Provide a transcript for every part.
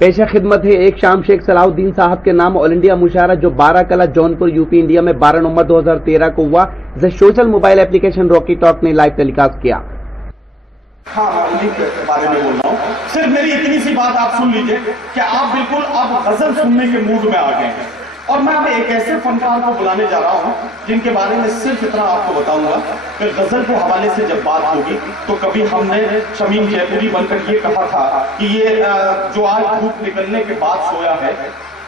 पेशा खिदमत है एक शाम शेख सलाहुद्दीन साहब के नाम ऑल इंडिया मुशायरा जो 12 कला जौनपुर यूपी इंडिया में 12 नवंबर 2013 को हुआ, जिसे social mobile application Rocky talk ने लाइव टेलीकास्ट किया। हाँ, उन्हीं के बारे में बोल रहा हूँ। सिर्फ मेरी इतनी सी बात आप सुन लीजिए कि आप बिल्कुल अब गजल सुनने के मूड में आ गए हैं, और मैं अब एक ऐसे फनकार को बुलाने जा रहा हूँ जिनके बारे में सिर्फ इतना आपको बताऊंगा कि गजल के हवाले से जब बात होगी तो कभी हमने शमीम जयपुरी बनकर ये कहा था कि ये जो आज धूप निकलने के बाद सोया है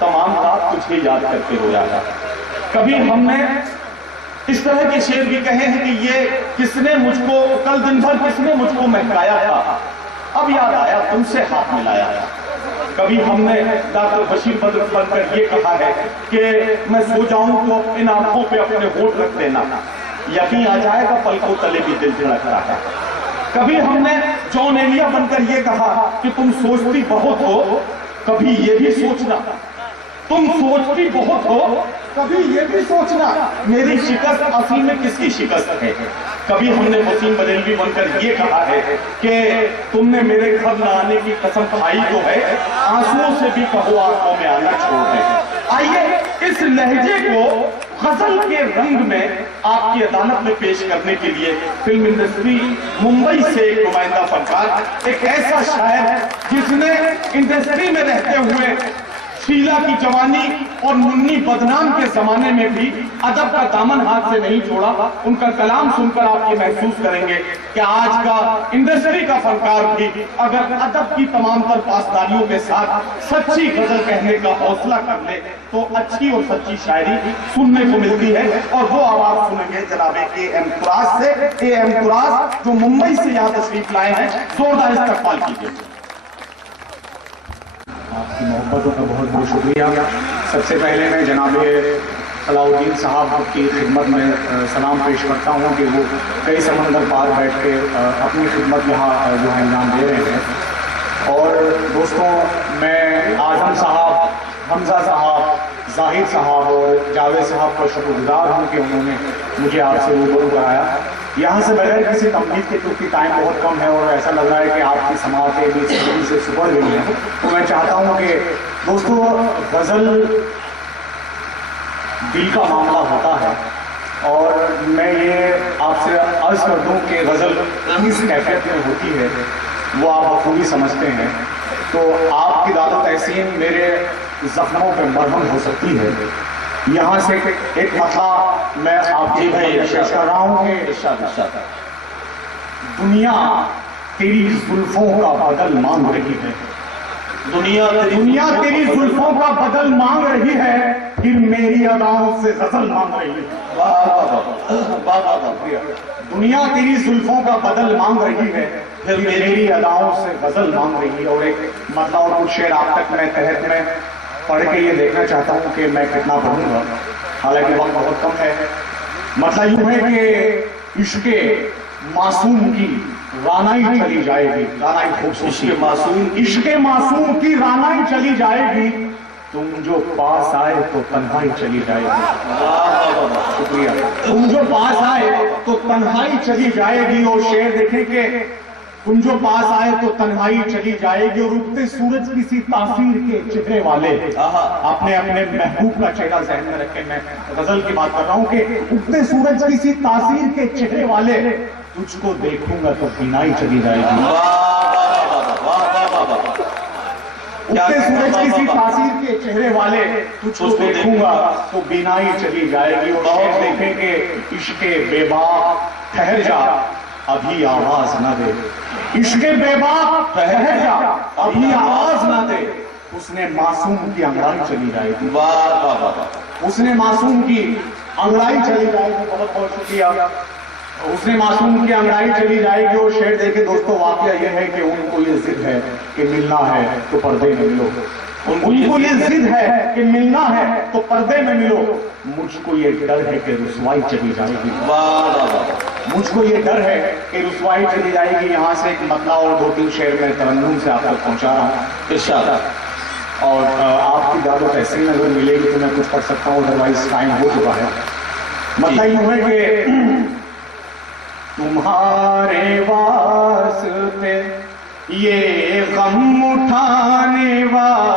तमाम रात तुझे याद करके रोया है। कभी हमने इस तरह के शेर भी कहे हैं कि ये किसने मुझको कल दिन भर किसने मुझको महकाया था, अब याद आया तुमसे हाथ मिलाया था। कभी हमने डॉक्टर बशीर बद्र बनकर ये कहा है कि मैं सो जाऊं तो इन आंखों पे अपने होठ रख देना, यकीन आ जाएगा पलकों तले भी दिल धड़कता है। कभी हमने जॉन एलिया बनकर ये कहा कि तुम सोचती बहुत हो, कभी ये भी सोचना तुम सोचती बहुत हो, कभी ये भी सोचना मेरी शिकस्त असल में किसकी शिकस्त है। कभी हमने वसीम बरेलवी बनकर ये कहा है कि तुमने मेरे घर न आने की कसम खाई तो है, आंसुओं से भी कहो आंखों में आना छोड़ दे। आइए इस लहजे को गजल के रंग में आपकी अदालत में पेश करने के लिए फिल्म इंडस्ट्री मुंबई से एक नुमाइंदा फनकार, एक ऐसा शायर जिसने इंडस्ट्री में रहते हुए शीला की जवानी और मुन्नी बदनाम के जमाने में भी अदब का दामन हाथ से नहीं छोड़ा, उनका कलाम सुनकर आप ये महसूस करेंगे कि आज का इंडस्ट्री का फनकार भी अगर अदब की तमाम तर पासदारियों के साथ सच्ची गजल कहने का हौसला कर ले तो अच्छी और सच्ची शायरी सुनने को मिलती है। और वो आवाज सुनेंगे जनाब AM कुराश से। AM कुराश जो मुंबई से यहाँ तशरीफ लाए हैं, जोरदार इस्तकबाल कीजिए। आपकी मोहब्बतों का बहुत बहुत शुक्रिया। सबसे पहले मैं जनाब सलाहुद्दीन साहब की खिदमत में सलाम पेश करता हूँ कि वो कई समंदर पार बैठ के अपनी खिदमत यहाँ जो है अंजाम दे रहे हैं। और दोस्तों, मैं आजम साहब, हमजा साहब, जाहिद साहब और जावेद साहब का शुक्रगुजार हूँ कि उन्होंने मुझे आपसे रूबरू कराया। यहाँ से बगैर किसी तमहीद के, क्योंकि टाइम बहुत कम है और ऐसा लग रहा है कि आपकी समातें भी तेजी से सुबह गई हैं, तो मैं चाहता हूँ कि दोस्तों, गज़ल दिल का मामला होता है और मैं ये आपसे अर्ज कर दूँ कि गज़ल किस कैफियत में होती है वो आप बखूबी समझते हैं। तो आपकी दाद तहसीन मेरे जख्मों पे मरहम हो सकती है। यहाँ से एक मसला मैं आपकी पेश कर रहा हूँ कि दुनिया तेरी जुल्फों का बदल मांग रही है, दुनिया तेरी जुल्फों का बदल मांग रही है, फिर मेरी अदाओं से गजल मांग रही है। दुनिया तेरी जुल्फों का बदल मांग रही है, फिर मेरी अदाओं से गजल मांग रही है। और एक मतलब और कुछ शेर आप तक मैं तहत में पढ़ के ये देखना चाहता हूँ कि मैं कितना पढ़ूंगा, हालांकि वक्त बहुत कम है। मतलब यूं है कि इश्के मासूम की रानाई चली जाएगी, रानाई खूबसूरती, इश्के मासूम की रानाई चली जाएगी, तुम जो पास आए तो तन्हाई चली जाएगी। शुक्रिया। तुम जो पास आए तो तन्हाई चली जाएगी। और शेर देखें कि तुम जो पास आए तो तन्हाई चली जाएगी और उगते सूरज किसी तासीर के चेहरे वाले, अपने अपने महबूब का चेहरा ज़हन में रखें, मैं गजल की बात कर रहा हूँ कि उगते सूरज किसी तासीर के चेहरे वाले, तुझको देखूंगा तो बीनाई चली जाएगी। उगते सूरज किसी तासीर के चेहरे वाले, तुझको देखूंगा तो बीनाई चली जाएगी। और शेर देखें कि इश्के बेबाक ठहर जा अभी आवाज न दे, इश्के बेबाक ठहर जा अभी आवाज न दे, उसने मासूम की अंगड़ाई चली जाएगी। उसने मासूम की अंगड़ाई चली जाएगी। बहुत बहुत शुक्रिया। उसने मासूम की अंगड़ाई चली जाएगी। और शेर देखे दोस्तों, वाकया यह है कि उनको ये जिद है कि मिलना है तो पर्दे में मिलो, उनको ये जिद है कि मिलना है तो पर्दे में मिलो, मुझको ये डर है कि रुसवाई चली जाएगी। मुझको ये डर है कि रुसवाई चली जाएगी। यहाँ से एक मतला और दो तीन शेर में तरन्नुम से आप तक पहुँचा रहा हूँ इंशाअल्लाह। और आपकी दाद तहसीन अगर मिलेगी तो मैं कुछ पढ़ सकता हूँ, अदरवाइज टाइम हो चुका है। मतलब यूँ है कि तुम्हारे वास्ते ये गम उठाने वाले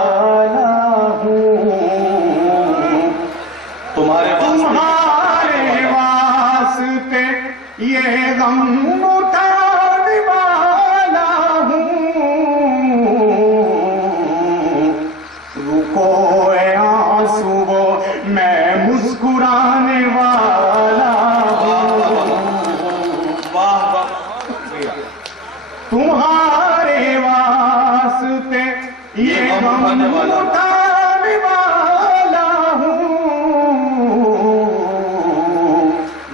یہ غم اٹھانے والا ہوں،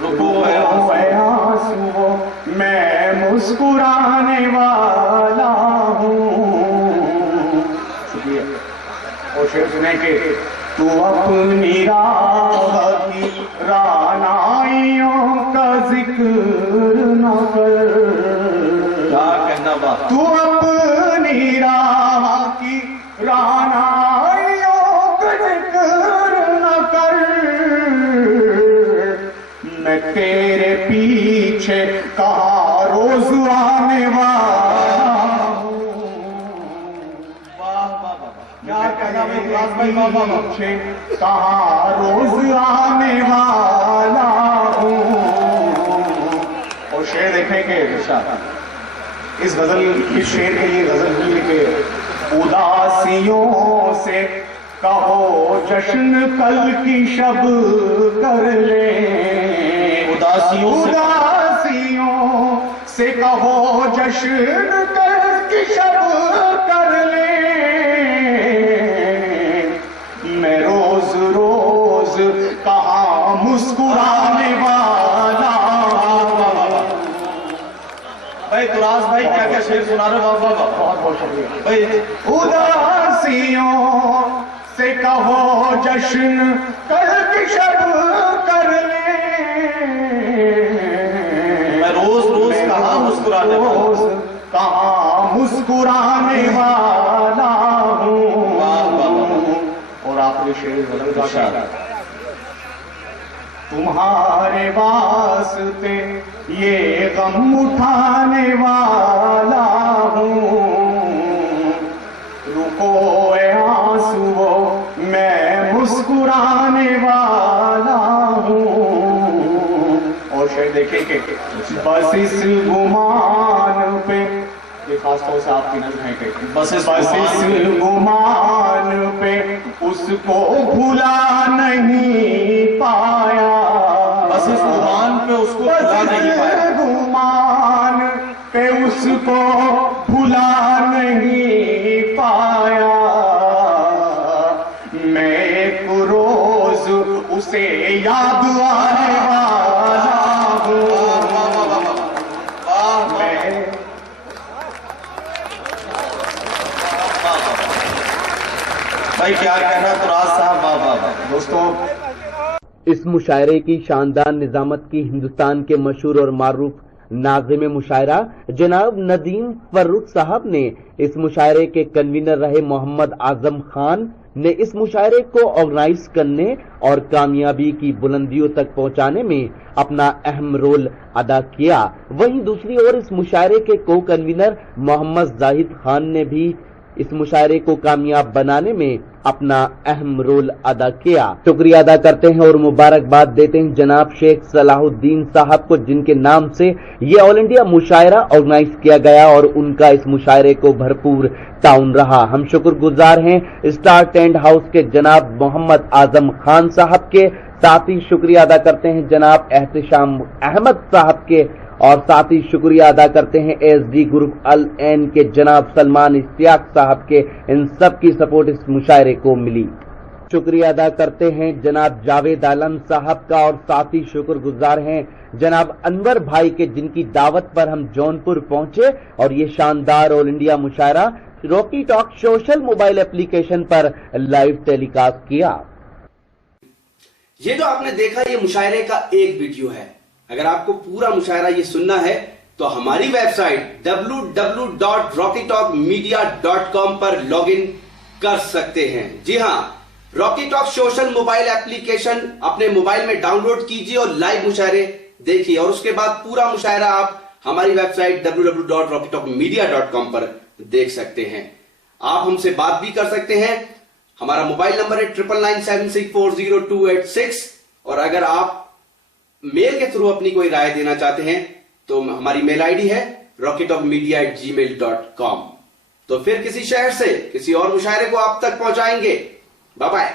رکو اے آنسو میں مسکرانے والا ہوں. شکریہ. اور شعر سنیں کہ تو اپنی راہ کی رعنائیوں کا ذکر نہ کر، کیا کہنا بات. تو اپنی راہ کی رعنائیوں کا ذکر نہ کر، میں تیرے پیچھے کہاں روز آنے والا ہوں. کیا کہنا بھائی دراز بھائی. واہ واہ واہ. پیچھے کہاں روز آنے والا ہوں. اور شعر دیکھیں کہ اس غزل اس شعر کے لیے غزل نہیں لکھے. اداسیوں سے کہو جشن کل کی شب کر لے، اداسیوں سے کہو جشن کل کی شب کر لے. میں روز روز کہاں مسکرانے والا. بھائی دراز بھائی کیا کیا شعر سنا رہے. واہ واہ واہ. بہت بہت شکریہ. بھائی اداسیوں سے کہو جشن کل کی شب کر لے. میں روز روز کہاں مسکرانے والا ہوں. روز کہاں مسکرانے والا ہوں. اور آخری شعر غزل کا شعر. تمہارے واسطے یہ غم اٹھانے والا ہوں، رکو اے آنسو میں مسکرانے والا ہوں. اور شعر دیکھیں کہ بس اس گمان پہ، یہ خاص طور سے آپ کی نظر ہیں کہ بس اس گمان پہ اس کو بھلا نہیں پایا. بس اس گمان پہ اس کو بھلا نہیں پایا. گمان پہ اس کو بھلا نہیں پایا. میں ایک روز اسے یاد آنے والا ہوں. بھائی کیا کہنا دراز صاحب. واہ واہ واہ. دوستوں، اس مشاعرے کی شاندار نظامت کی ہندوستان کے مشہور اور معروف ناظم مشاعرہ جناب ندیم فرخ صاحب نے اس مشاعرے کے کنوینر رہے محمد اعظم خان نے اس مشاعرے کو آرگنائز کرنے اور کامیابی کی بلندیوں تک پہنچانے میں اپنا اہم رول ادا کیا. وہیں دوسری اور اس مشاعرے کے کو کنوینر محمد زاہد خان نے بھی اس مشاعرے کو کامیاب بنانے میں اپنا اہم رول ادا کیا. شکریہ ادا کرتے ہیں اور مبارکباد دیتے ہیں جناب شیخ صلاح الدین صاحب کو، جن کے نام سے یہ آل انڈیا مشاعرہ آرگنائز کیا گیا اور ان کا اس مشاعرے کو بھرپور تعاون رہا. ہم شکر گزار ہیں اسٹار ٹینٹ ہاؤس کے جناب محمد اعظم خان صاحب کے، ساتھ ہی شکریہ ادا کرتے ہیں جناب احتشام احمد صاحب کے، اور ساتھ ہی شکریہ ادا کرتے ہیں ایس ڈی گروپ العین کے جناب سلمان اشتیاق صاحب کے. ان سب کی سپورٹ اس مشاعرے کو ملی. شکریہ ادا کرتے ہیں جناب جاوید عالم صاحب کا، اور ساتھ ہی شکر گزار ہیں جناب انور بھائی کے، جن کی دعوت پر ہم جونپور پہنچے اور یہ شاندار آل انڈیا مشاعرہ راکی ٹاک سوشل موبائل اپلیکیشن پر لائیو ٹیلی کاسٹ کیا. یہ جو آپ نے دیکھا یہ مشاعرے کا ایک ویڈیو ہے. اگر آپ کو پورا مشاعرہ یہ سننا ہے تو ہماری ویب سائٹ www.rockytalkmedia.com پر لاگ ان کر سکتے ہیں. جی ہاں، Rocky Talk social mobile application اپنے موبائل میں ڈاؤن لوڈ کیجئے اور لائیو مشاعرے دیکھیے، اور اس کے بعد پورا مشاعرہ آپ ہماری ویب سائٹ www.rockytalkmedia.com پر دیکھ سکتے ہیں. آپ ہم سے بات بھی کر سکتے ہیں. ہمارا موبائل نمبر ہے 9997640286، اور اگر آپ میل کے تھرو اپنی کوئی رائے دینا چاہتے ہیں تو ہماری میل آئی ڈی ہے rockytalkmedia@gmail.com. تو پھر کسی شہر سے کسی اور مشاعرے کو آپ تک پہنچائیں گے. Bye bye.